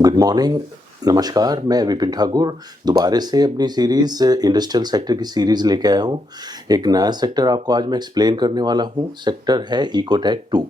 Good morning, नमस्कार। मैं विपिन ठाकुर दोबारा से अपनी सीरीज़ इंडस्ट्रियल सेक्टर की सीरीज़ लेके आया हूँ। एक नया सेक्टर आपको आज मैं एक्सप्लेन करने वाला हूँ। सेक्टर है इकोटेक 2।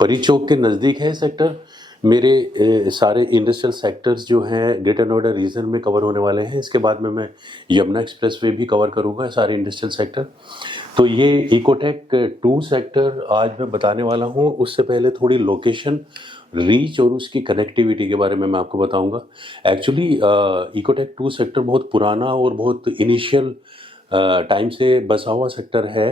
परी चौक के नज़दीक है सेक्टर। मेरे सारे इंडस्ट्रियल सेक्टर्स जो हैं ग्रेटर नोएडा रीजन में कवर होने वाले हैं। इसके बाद में मैं यमुना एक्सप्रेसवे भी कवर करूँगा, सारे इंडस्ट्रियल सेक्टर। तो ये इकोटेक 2 सेक्टर आज मैं बताने वाला हूँ। उससे पहले थोड़ी लोकेशन, रीच और उसकी कनेक्टिविटी के बारे में मैं आपको बताऊंगा। एक्चुअली इकोटेक 2 सेक्टर बहुत पुराना और बहुत इनिशियल टाइम से बसा हुआ सेक्टर है।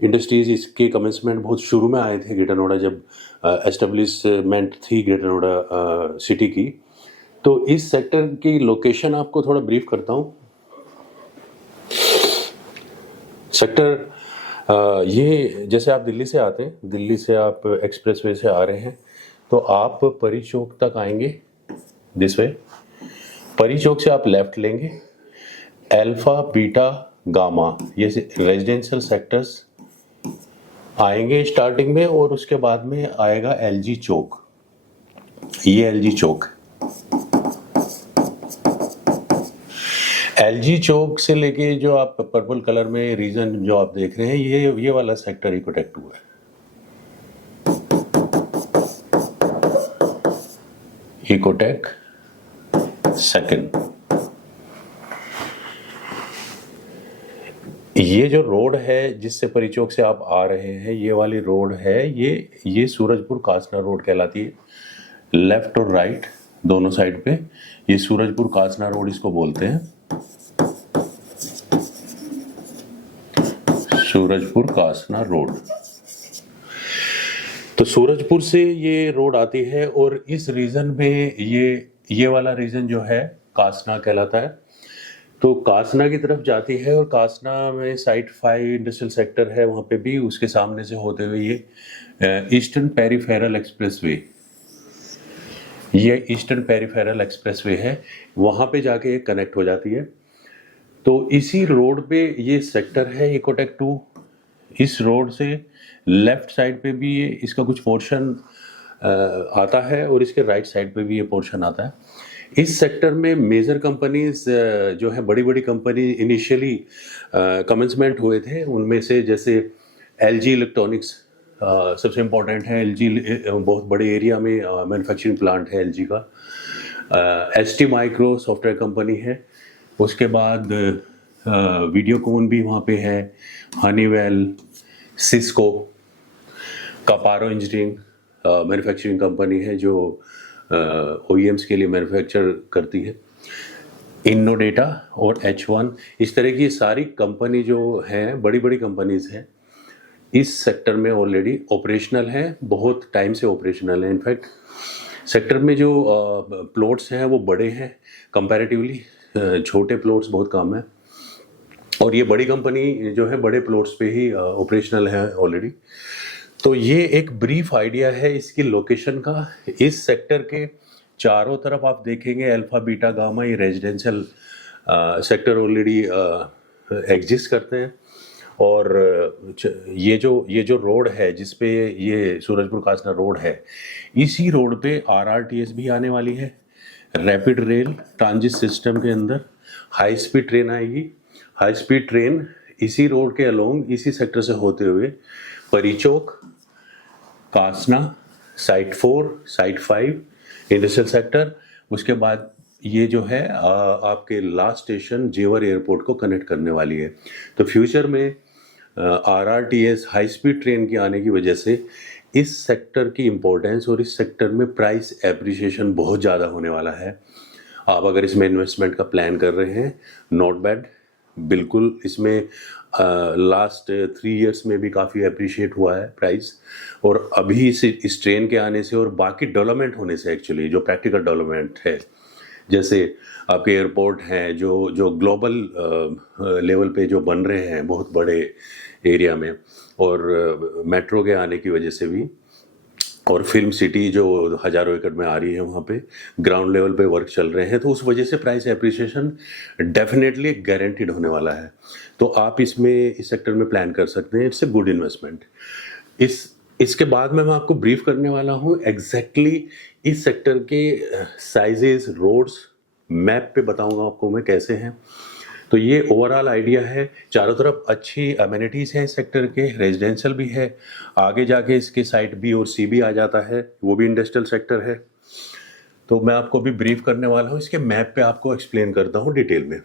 इंडस्ट्रीज इसके कमेंसमेंट बहुत शुरू में आए थे ग्रेटर नोएडा, जब एस्टेब्लिशमेंट थी ग्रेटर नोएडा सिटी की। तो इस सेक्टर की लोकेशन आपको थोड़ा ब्रीफ करता हूँ। सेक्टर ये जैसे आप दिल्ली से आते हैं, दिल्ली से आप एक्सप्रेसवे से आ रहे हैं, तो आप परी चौक तक आएंगे दिस वे। परी चौक से आप लेफ्ट लेंगे, अल्फा बीटा गामा ये रेजिडेंशियल सेक्टर्स आएंगे स्टार्टिंग में, और उसके बाद में आएगा एलजी चौक। ये एलजी चौक, एलजी चौक से लेके जो आप पर्पल कलर में रीजन जो आप देख रहे हैं, ये वाला सेक्टर इकोटेक 2 है। Ecotech second. ये जो रोड है जिससे परी चौक से आप आ रहे हैं, ये वाली रोड है, ये सूरजपुर कासना रोड कहलाती है। लेफ्ट और राइट दोनों साइड पे ये सूरजपुर कासना रोड इसको बोलते हैं। सूरजपुर कासना रोड। तो सूरजपुर से ये रोड आती है, और इस रीजन में ये वाला रीजन जो है कासना कहलाता है। तो कासना की तरफ जाती है, और कासना में साइट 5 इंडस्ट्रियल सेक्टर है, वहाँ पे भी उसके सामने से होते हुए ये ईस्टर्न पेरिफेरल एक्सप्रेसवे, ये ईस्टर्न पेरिफेरल एक्सप्रेसवे है, वहाँ पे जाके कनेक्ट हो जाती है। तो इसी रोड पे ये सेक्टर है इकोटेक 2। इस रोड से लेफ्ट साइड पे भी ये इसका कुछ पोर्शन आता है, और इसके राइट साइड पे भी ये पोर्शन आता है। इस सेक्टर में मेजर कंपनीज जो है, बड़ी बड़ी कंपनी इनिशियली कमेंसमेंट हुए थे, उनमें से जैसे एलजी इलेक्ट्रॉनिक्स सबसे इम्पोर्टेंट है। एलजी बहुत बड़े एरिया में मैन्युफैक्चरिंग प्लांट है एलजी का। एसटी माइक्रो सॉफ्टवेयर कंपनी है। उसके बाद वीडियोकॉन भी वहाँ पे है, Honeywell, Cisco, Caparo engineering manufacturing company है जो OEMs के लिए मैन्युफैक्चर करती है। इनोडेटा और H1, इस तरह की सारी कंपनी जो हैं, बड़ी बड़ी कंपनीज हैं, इस सेक्टर में ऑलरेडी ऑपरेशनल हैं, बहुत टाइम से ऑपरेशनल हैं। इनफैक्ट सेक्टर में जो प्लॉट्स हैं वो बड़े हैं कंपैरेटिवली, छोटे प्लॉट्स बहुत कम है, और ये बड़ी कंपनी जो है बड़े प्लॉट्स पे ही ऑपरेशनल है ऑलरेडी। तो ये एक ब्रीफ आइडिया है इसकी लोकेशन का। इस सेक्टर के चारों तरफ आप देखेंगे अल्फा बीटा गामा, ये रेजिडेंशियल सेक्टर ऑलरेडी एग्जिस्ट करते हैं। और ये जो रोड है जिस पे ये सूरजपुर कासना रोड है, इसी रोड पे RRTS भी आने वाली है, रैपिड रेल ट्रांजिट सिस्टम के अंदर हाई स्पीड ट्रेन आएगी। हाई स्पीड ट्रेन इसी रोड के अलोंग, इसी सेक्टर से होते हुए Pari Chowk, Kasna, site 4, site 5 industrial sector, उसके बाद ये जो है आपके लास्ट स्टेशन जेवर एयरपोर्ट को कनेक्ट करने वाली है। तो फ्यूचर में RRTS हाई स्पीड ट्रेन के आने की वजह से इस सेक्टर की इम्पोर्टेंस और इस सेक्टर में प्राइस एप्रिसिएशन बहुत ज़्यादा होने वाला है। आप अगर इसमें इन्वेस्टमेंट का प्लान कर रहे हैं, नॉट बैड, बिल्कुल। इसमें लास्ट 3 इयर्स में भी काफ़ी अप्रिशिएट हुआ है प्राइस, और अभी इस ट्रेन के आने से और बाकी डेवलपमेंट होने से, एक्चुअली जो प्रैक्टिकल डेवलपमेंट है, जैसे आपके एयरपोर्ट हैं जो ग्लोबल लेवल पे जो बन रहे हैं बहुत बड़े एरिया में, और मेट्रो के आने की वजह से भी, और फिल्म सिटी जो हज़ारों एकड़ में आ रही है, वहाँ पे ग्राउंड लेवल पे वर्क चल रहे हैं, तो उस वजह से प्राइस एप्रिसिएशन डेफिनेटली गारंटीड होने वाला है। तो आप इस सेक्टर में प्लान कर सकते हैं। It's a good investment. इस इसके बाद में मैं आपको ब्रीफ करने वाला हूँ एग्जैक्टली इस सेक्टर के साइजेस, रोड्स, मैप पे बताऊंगा आपको मैं कैसे हैं। तो ये ओवरऑल आइडिया है। चारों तरफ अच्छी अमेनिटीज़ हैं इस सेक्टर के, रेजिडेंशियल भी है, आगे जाके इसके साइड बी और सी भी आ जाता है, वो भी इंडस्ट्रियल सेक्टर है। तो मैं आपको भी ब्रीफ करने वाला हूँ, इसके मैप पे आपको एक्सप्लेन करता हूँ डिटेल में।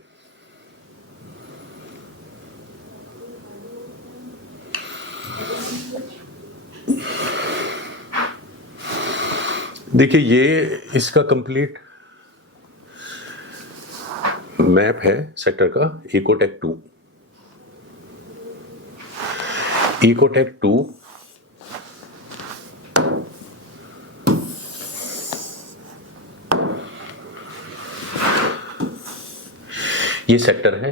देखिए ये इसका कंप्लीट मैप है सेक्टर का, इकोटेक 2। इकोटेक 2 ये सेक्टर है।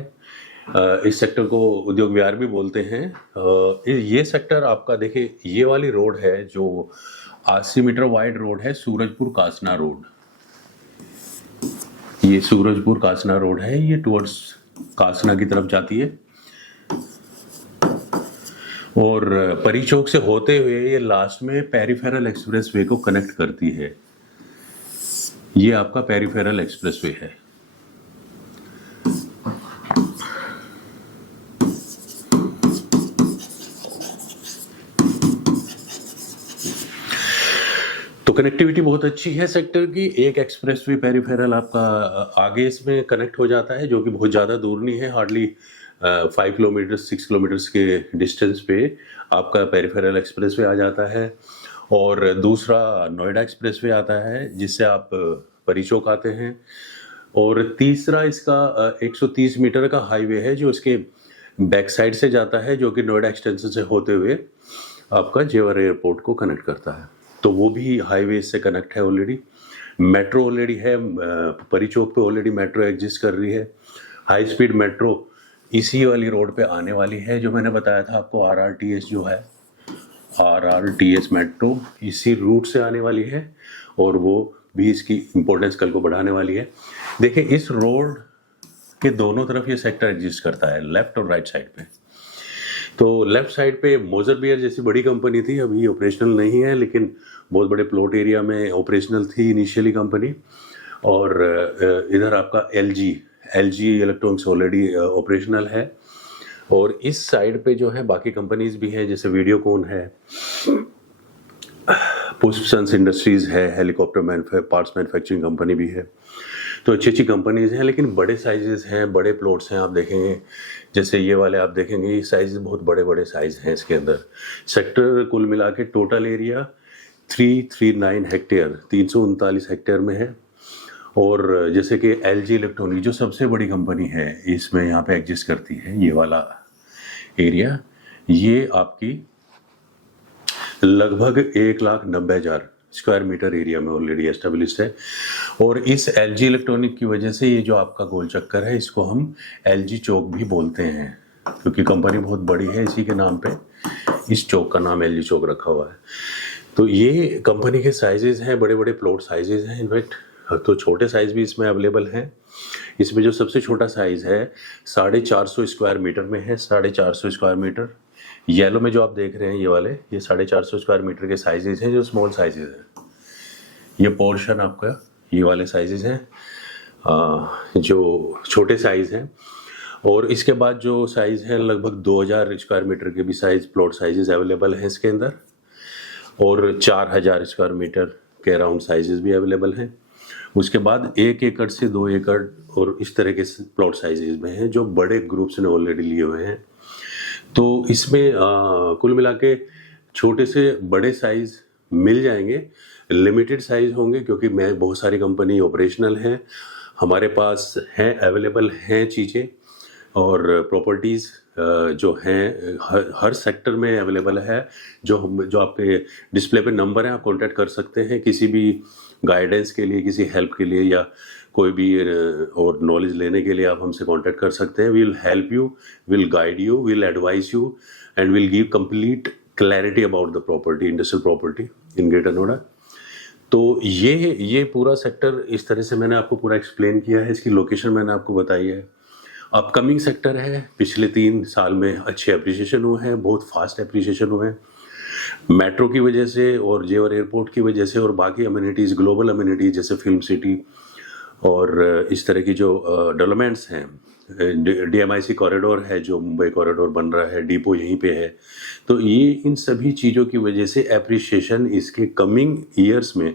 इस सेक्टर को उद्योग विहार भी बोलते हैं। ये सेक्टर आपका देखिए, ये वाली रोड है जो 80 मीटर वाइड रोड है, सूरजपुर कासना रोड। ये सूरजपुर कासना रोड है, ये टुवर्ड्स कासना की तरफ जाती है और परी चौक से होते हुए ये लास्ट में पेरिफेरल एक्सप्रेसवे को कनेक्ट करती है। ये आपका पेरिफेरल एक्सप्रेसवे है। तो कनेक्टिविटी बहुत अच्छी है सेक्टर की। एक एक्सप्रेसवे पेरिफेरल आपका आगे इसमें कनेक्ट हो जाता है, जो कि बहुत ज़्यादा दूर नहीं है, हार्डली 5 किलोमीटर 6 किलोमीटर्स के डिस्टेंस पे आपका पेरिफेरल एक्सप्रेसवे आ जाता है। और दूसरा नोएडा एक्सप्रेसवे आता है जिससे आप परी चौक आते हैं। और तीसरा इसका 130 मीटर का हाईवे है जो इसके बैक साइड से जाता है, जो कि नोएडा एक्सटेंशन से होते हुए आपका जेवर एयरपोर्ट को कनेक्ट करता है। तो वो भी हाईवे से कनेक्ट है ऑलरेडी। मेट्रो ऑलरेडी है, परी चौक पे ऑलरेडी मेट्रो एग्जिस्ट कर रही है। हाई स्पीड मेट्रो इसी वाली रोड पे आने वाली है, जो मैंने बताया था आपको, RRTS जो है, RRTS मेट्रो इसी रूट से आने वाली है और वो भी इसकी इम्पोर्टेंस कल को बढ़ाने वाली है। देखिए इस रोड के दोनों तरफ ये सेक्टर एग्जिस्ट करता है, लेफ्ट और राइट साइड पे। तो लेफ्ट साइड पे मोजर बियर जैसी बड़ी कंपनी थी, अभी ऑपरेशनल नहीं है, लेकिन बहुत बड़े प्लॉट एरिया में ऑपरेशनल थी इनिशियली कंपनी। और इधर आपका LG इलेक्ट्रॉनिक्स ऑलरेडी ऑपरेशनल है। और इस साइड पे जो है बाकी कंपनीज भी हैं, जैसे वीडियोकॉन है, पुष्पसंस इंडस्ट्रीज है, हेलीकॉप्टर पार्ट्स मैन्युफैक्चरिंग कंपनी भी है। तो अच्छी अच्छी कंपनीज हैं, लेकिन बड़े साइजेस हैं, बड़े प्लॉट्स हैं। आप देखेंगे जैसे ये वाले आप देखेंगे, ये साइज बहुत बड़े बड़े साइज हैं इसके अंदर। सेक्टर कुल मिला के टोटल एरिया 339 हेक्टेयर 339 हेक्टेयर में है। और जैसे कि LG इलेक्ट्रॉनिक जो सबसे बड़ी कंपनी है इसमें यहाँ पे एग्जिस्ट करती है, ये वाला एरिया, ये आपकी लगभग 1,90,000 स्क्वायर मीटर एरिया में ऑलरेडी एस्टेब्लिश्ड है। और इस LG इलेक्ट्रॉनिक की वजह से ये जो आपका गोल चक्कर है, इसको हम LG चौक भी बोलते हैं, क्योंकि कंपनी बहुत बड़ी है, इसी के नाम पे इस चौक का नाम LG चौक रखा हुआ है। तो ये कंपनी के साइजेस हैं, बड़े बड़े प्लॉट साइजेस हैं। इनफैक्ट तो छोटे साइज भी इसमें अवेलेबल हैं। इसमें जो सबसे छोटा साइज है 450 स्क्वायर मीटर में है, 450 स्क्वायर मीटर। येलो में जो आप देख रहे हैं ये वाले, ये 450 स्क्वायर मीटर के साइजेस हैं, जो स्मॉल साइजेस हैं। ये पोर्शन आपका ये वाले साइजेस हैं, जो छोटे साइज हैं। और इसके बाद जो साइज है लगभग 2000 स्क्वायर मीटर के भी साइज प्लॉट साइजेस अवेलेबल हैं इसके अंदर। और 4000 स्क्वायर मीटर के अराउंड साइजेस भी अवेलेबल हैं। उसके बाद 1 एकड़ से 2 एकड़ और इस तरह के प्लॉट साइजेस में हैं, जो बड़े ग्रुप्स ने ऑलरेडी लिए हुए हैं। तो इसमें कुल मिला के छोटे से बड़े साइज मिल जाएंगे, लिमिटेड साइज होंगे, क्योंकि मैं बहुत सारी कंपनी ऑपरेशनल हैं, हमारे पास हैं, अवेलेबल हैं चीज़ें और प्रॉपर्टीज़ जो हैं हर सेक्टर में अवेलेबल है। जो आपके डिस्प्ले पे नंबर है, आप कांटेक्ट कर सकते हैं किसी भी गाइडेंस के लिए, किसी हेल्प के लिए, या कोई भी और नॉलेज लेने के लिए आप हमसे कांटेक्ट कर सकते हैं। We will help you, will guide you, will advise you and will give complete clarity about the property, industrial property in greater Noida. तो ये पूरा सेक्टर इस तरह से मैंने आपको पूरा एक्सप्लेन किया है। इसकी लोकेशन मैंने आपको बताई है। अपकमिंग सेक्टर है, पिछले 3 साल में अच्छे अप्रिसिएशन हुए हैं, बहुत फास्ट अप्रिसिएशन हुए हैं। मेट्रो की वजह से और जेवर एयरपोर्ट की वजह से और बाकी अम्यूनिटीज़, ग्लोबल अम्यूनिटीज़ जैसे फिल्म सिटी और इस तरह की जो डेवलपमेंट्स हैं, डीएमआईसी कॉरिडोर है, जो मुंबई कॉरिडोर बन रहा है, डिपो यहीं पे है। तो ये इन सभी चीज़ों की वजह से एप्रिसिएशन इसके कमिंग ईयर्स में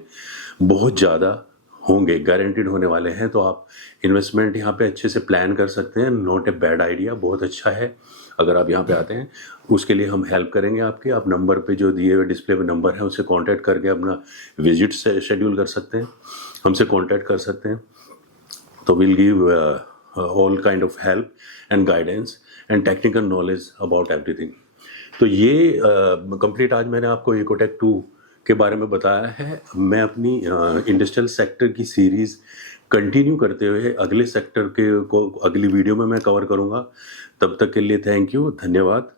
बहुत ज़्यादा होंगे, गारंटीड होने वाले हैं। तो आप इन्वेस्टमेंट यहाँ पे अच्छे से प्लान कर सकते हैं। नॉट ए बैड आइडिया, बहुत अच्छा है अगर आप यहाँ पे आते हैं। उसके लिए हम हेल्प करेंगे आपके। आप नंबर पे जो दिए हुए डिस्प्ले पे नंबर है उससे कांटेक्ट करके अपना विजिट शेड्यूल कर सकते हैं, हमसे कांटेक्ट कर सकते हैं। तो we'll give all kind of help and guidance and technical knowledge about everything. तो ये कंप्लीट आज मैंने आपको इकोटेक 2 के बारे में बताया है। मैं अपनी इंडस्ट्रियल सेक्टर की सीरीज़ कंटिन्यू करते हुए अगले सेक्टर के को अगली वीडियो में मैं कवर करूँगा। तब तक के लिए थैंक यू, धन्यवाद।